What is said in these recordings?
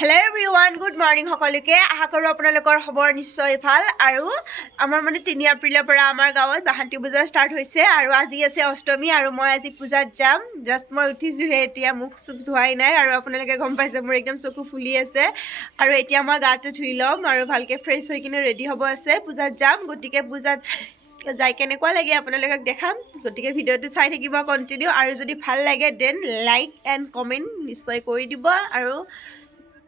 Hello everyone, good morning সকলোকে আশা কৰো আপোনালোকৰ খবৰ নিশ্চয় ভাল আৰু আমাৰ মানে 3 এপ্ৰিলৰ পৰা আমাৰ গাঁৱত বাহান্তি পূজা ষ্টাৰ্ট হৈছে আৰু আজি আছে অষ্টমী আৰু মই আজি পূজাত যাম জাস্ট মই উঠিছো হে এতিয়া মুখ সুখ ধুৱাই নাই আৰু আপোনালোকে গম পাইছে মোৰ একদম চকু ফুলি আছে আৰু এতিয়া মই গাটো ধুই লম আৰু ভালকে ফ্ৰেছ হৈ কিনে ৰেডি হ'ব আছে পূজাত যাম গটিকে পূজাত যাই কেনেকুৱা লাগে আপোনালোকক দেখাম গটিকে ভিডিওটো চাই থাকিব কন্টিনিউ আৰু যদি ভাল লাগে দেন লাইক এণ্ড কমেন্ট নিশ্চয় কৰি দিব আৰু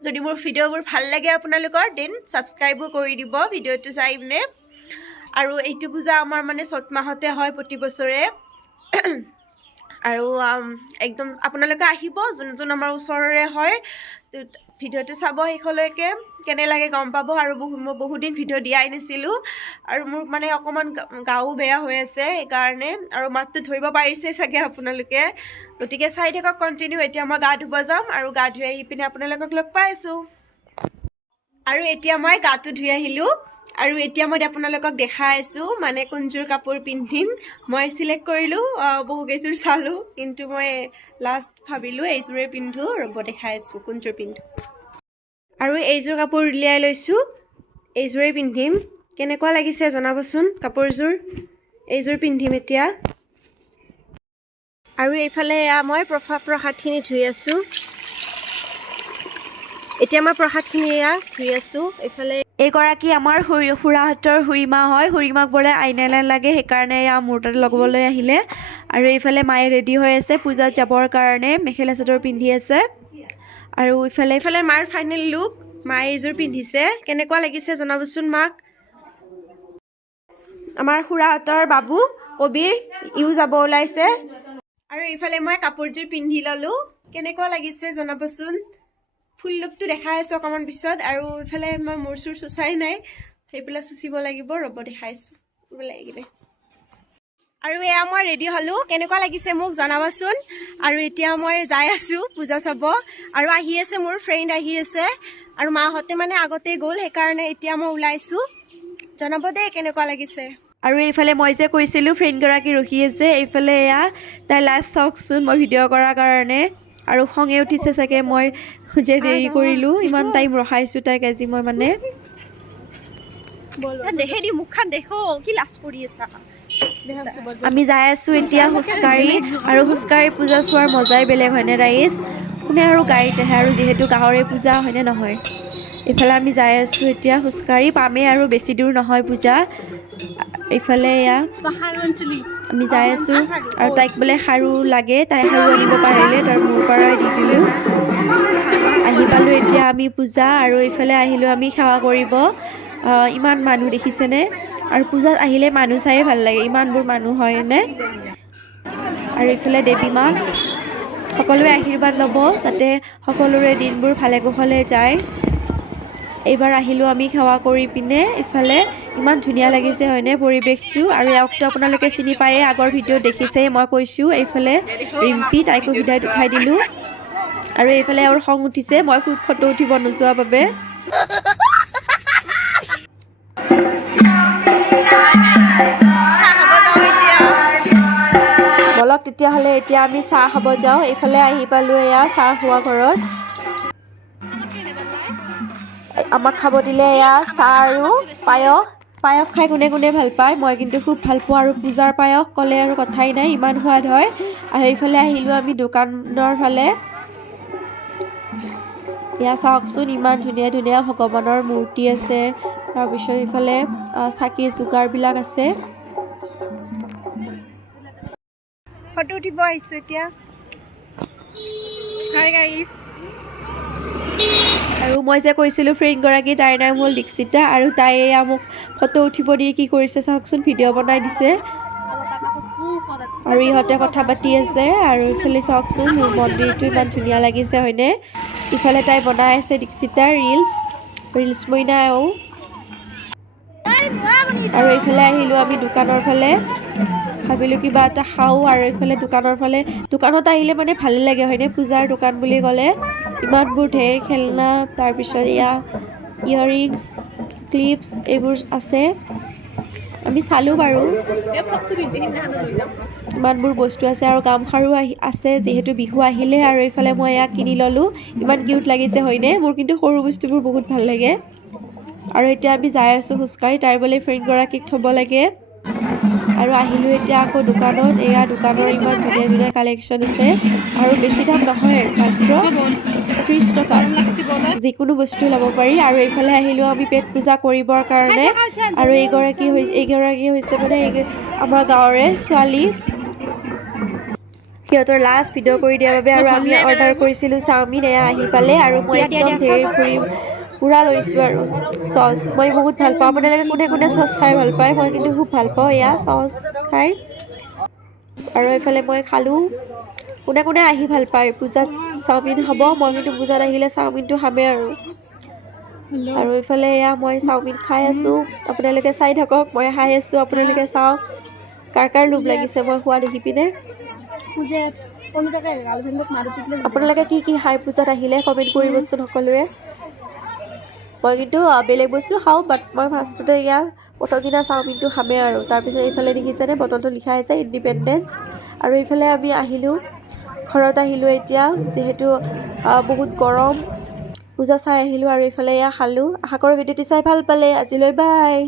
যদি মোৰ ভিডিওবোৰ ভাল লাগে আপোনালোকৰ দেন সাবস্ক্ৰাইবো কৰি দিব ভিডিওটো চাই পিনে আৰু এইটো পূজা আমাৰ মানে চত মাহতে হয় প্ৰতি বছৰে আৰু একদম আপোনালোকে আহিব যোন আমাৰ ওচৰৰে হয় ভিডিওটো চাব হেখলৈকে কেনে লাগে গম পাব আৰু বহুত দিন ভিডিও দিয়াই নাছিলো আৰু মোৰ মানে অকমান গাও বেয়া হৈ আছে এই কাৰণে আৰু মাতটো ধৰিব পাৰিছে চাগে আপোনালোকে গটিকে চাই থাকক কন্টিনিউ এতিয়া মই গা ধুব যাম আৰু গা ধুই আহি পিনে আপোনালোকক লগ পাইছো আৰু এতিয়া মই গাটো ধুই আহিলো আৰু এতিয়া মই আপোনালোকক দেখাই আছো মানে কোনজোৰ কাপোৰ পিন্ধিম মই সিলেক্ট কৰিলো বহু কেইজোৰ চালো কিন্তু মই লাষ্ট ভাবিলো এইজোৰে পিন্ধো ৰব দেখাই আছো কোনজোৰ পিন্ধো আৰু এইজোৰ কাপোৰ উলিয়াই লৈছো এইজোৰে পিন্ধিম কেনেকুৱা লাগিছে জনাবচোন কাপোৰজোৰ এইজোৰ পিন্ধিম এতিয়া আৰু এইফালে মই প্ৰসাদখিনি ধুই আছো এতিয়া মই প্ৰসাদখিনি ধুই আছো এইফালে এইগৰাকী আমাৰ খুৰাহঁতৰ খুৰীমা হয় খুৰীমাক বোলে আইনালাইন লাগে সেইকাৰণে মোৰ তাত লগাবলৈ আহিলে আৰু এইফালে মায়ে ৰেডি হৈ আছে পূজাত যাবৰ কাৰণে মেখেলা চাদৰ পিন্ধি আছে আৰু এইফালে মাৰ ফাইনেল লুক মায়ে এইযোৰ পিন্ধিছে কেনেকুৱা লাগিছে জনাবচোন মাক আমাৰ খুৰাহঁতৰ বাবু কবিৰ ইউ যাব ওলাইছে আৰু এইফালে মই কাপোৰযোৰ পিন্ধি ললো কেনেকুৱা লাগিছে জনাবচোন ফুল লুকটো দেখাই আছো অকমান পিছত আৰু ইফালে মই মোৰ চুৰ চুচাই নাই সেইপিলা চুচিব লাগিব ৰব দেখাইছো আৰু এয়া মই ৰেডি হলো কেনেকুৱা লাগিছে মোক জনাবচোন আৰু এতিয়া মই যাই আছো পূজা চাব আৰু আহি আছে মোৰ ফ্ৰেণ্ড আহি আছে আৰু মাহঁতে মানে আগতে গ'ল সেইকাৰণে এতিয়া মই ওলাইছো জনাব দে কেনেকুৱা লাগিছে আৰু এইফালে মই যে কৈছিলো ফ্ৰেণ্ড গৰাকী ৰখি আছে এইফালে এয়া তাই লাষ্ট চাওকচোন মই ভিডিঅ' কৰাৰ কাৰণে আৰু খঙে উঠিছে চাগে মই যে দেৰি কৰিলো ইমান টাইম ৰখাইছো তাইক আজি মই মানে দেখে দি মুখখন দেখো কি লাজ কৰি আছা আমি যাই আছো এতিয়া হুস্কাৰি আৰু হুস্কাৰি পূজা চোৱাৰ মজাই বেলেগ হয়নে ৰাইজ কোনে আৰু গাড়ীত আহে আৰু যিহেতু গাঁৱৰে পূজা হয়নে নহয় এইফালে আমি যাই আছো এতিয়া হুস্কাৰি পামেই আৰু বেছি দূৰ নহয় পূজা এইফালে এয়া আমি যাই আছো আৰু তাইক বোলে খাৰু লাগে তাই খাৰু আনিব পাৰিলে তাৰ মোৰ পৰাই দি দিলো আহি পালো এতিয়া আমি পূজা আৰু এইফালে আহিলো আমি সেৱা কৰিব ইমান মানুহ দেখিছেনে আৰু পূজাত আহিলে মানুহ চাই ভাল লাগে ইমানবোৰ মানুহ হয়নে আৰু এইফালে দেৱী মা সকলোৱে আশীৰ্বাদ ল'ব যাতে সকলোৰে দিনবোৰ ভালে কুশলে যায় এইবাৰ আহিলো আমি সেৱা কৰি পিনে ইফালে ইমান ধুনীয়া লাগিছে হয়নে পৰিৱেশটো আৰু ইয়াকতো আপোনালোকে চিনি পায়ে আগৰ ভিডিঅ' দেখিছে মই কৈছো এইফালে ৰিম্পি তাইকো ভিডিঅ'ত উঠাই দিলো আৰু এইফালে আৰু খং উঠিছে মই ফটো উঠিব নোযোৱা বাবে বলক তেতিয়াহ'লে এতিয়া আমি চাহ খাব যাওঁ এইফালে আহি পালো এয়া চাহ খোৱা ঘৰত আমাক খাব দিলে এয়া চাহ আৰু পায়স খাই কোনে কোনে ভাল পায় মই কিন্তু খুব ভাল পাওঁ আৰু পূজাৰ পায়স ক'লে আৰু কথাই নাই ইমান সোৱাদ হয় আৰু এইফালে আহিলো আমি দোকানৰ ফালে এয়া চাওকচোন ইমান ধুনীয়া ধুনীয়া ভগৱানৰ মূৰ্তি আছে তাৰপিছত এইফালে চাকি যোগাৰবিলাক আছে ফটো উঠিব আহিছো এতিয়া হাই গাইজ আৰু মই যে কৈছিলো ফ্ৰেণ্ড গৰাকী তাইৰ নাম হ'ল দীক্ষিতা আৰু তাই এয়া মোক ফটো উঠিব দিয়ে কি কৰিছে চাওকচোন ভিডিঅ' বনাই দিছে আৰু ইহঁতে কথা পাতি আছে আৰু ইফালে চাওকচোন মোৰ মন্দিৰটো ইমান ধুনীয়া লাগিছে হয়নে ইফালে তাই বনাই আছে দীক্ষিতাৰ ৰিলছ মইনাও আৰু এইফালে আহিলো আমি দোকানৰ ফালে ভাবিলো কিবা এটা খাওঁ আৰু এইফালে দোকানত আহিলে মানে ভালে লাগে হয়নে পূজাৰ দোকান বুলি ক'লে ইমানবোৰ ঢেৰ খেলনা তাৰপিছত এয়া ইয়াৰিংছ ক্লিপছ এইবোৰ আছে আমি চালো বাৰু ইমানবোৰ বস্তু আছে আৰু গামখাৰু আছে যিহেতু বিহু আহিলে আৰু এইফালে মই এয়া কিনি ল'লোঁ ইমান কিউট লাগিছে হয়নে মোৰ কিন্তু সৰু বস্তুবোৰ বহুত ভাল লাগে আৰু এতিয়া আমি যাই আছোঁ খোজকাঢ়ি তাৰ বোলে ফ্ৰেণ্ডগৰাকীক থ'ব লাগে আৰু আহিলোঁ এতিয়া আকৌ দোকানত এয়া দোকানৰ ইমান ধুনীয়া ধুনীয়া কালেকশ্যন আছে আৰু বেছি দাম নহয় মাত্ৰ 30 টকা যিকোনো বস্তু ল'ব পাৰি আৰু এইফালে আহিলোঁ আমি পেট পূজা কৰিবৰ কাৰণে আৰু এইগৰাকী হৈছে মানে আমাৰ গাঁৱৰে ছোৱালী সিহঁতৰ লাষ্ট ভিডিঅ' কৰি দিয়াৰ বাবে আৰু আমি অৰ্ডাৰ কৰিছিলোঁ চাওমিন এয়া আহি পালে আৰু মই একদম পুৰা লৈছোঁ আৰু চচ মই বহুত ভাল পাওঁ আপোনালোকে কোনে কোনে চচ খাই ভাল পায় মই কিন্তু খুব ভাল পাওঁ এয়া চচ খাই আৰু এইফালে মই খালোঁ কোনে কোনে আহি ভাল পায় পূজাত চাওমিন খাব মই কিন্তু পূজাত আহিলে চাওমিনটো খামেই আৰু এইফালে এয়া মই চাওমিন খাই আছোঁ আপোনালোকে চাই থাকক মই খাই আছোঁ আপোনালোকে চাওক কাৰ লোভ লাগিছে মই খোৱা দেখি পিনে আপোনালোকে কি খাই পূজাত আহিলে কমেণ্ট কৰিবচোন সকলোৱে মই কিন্তু বেলেগ বস্তু খাওঁ বাট মই ফাৰ্ষ্টতে এয়া প্ৰথম দিনা চাওমিনটো খামেই আৰু তাৰপিছত এইফালে দেখিছেনে বটলটো লিখা আছে ইণ্ডিপেণ্ডেঞ্চ আৰু এইফালে আমি আহিলোঁ ঘৰত আহিলোঁ এতিয়া যিহেতু বহুত গৰম পূজা চাই আহিলোঁ আৰু এইফালে এয়া খালোঁ আশা কৰোঁ ভিডিঅ'টি চাই ভাল পালে আজিলৈ বাই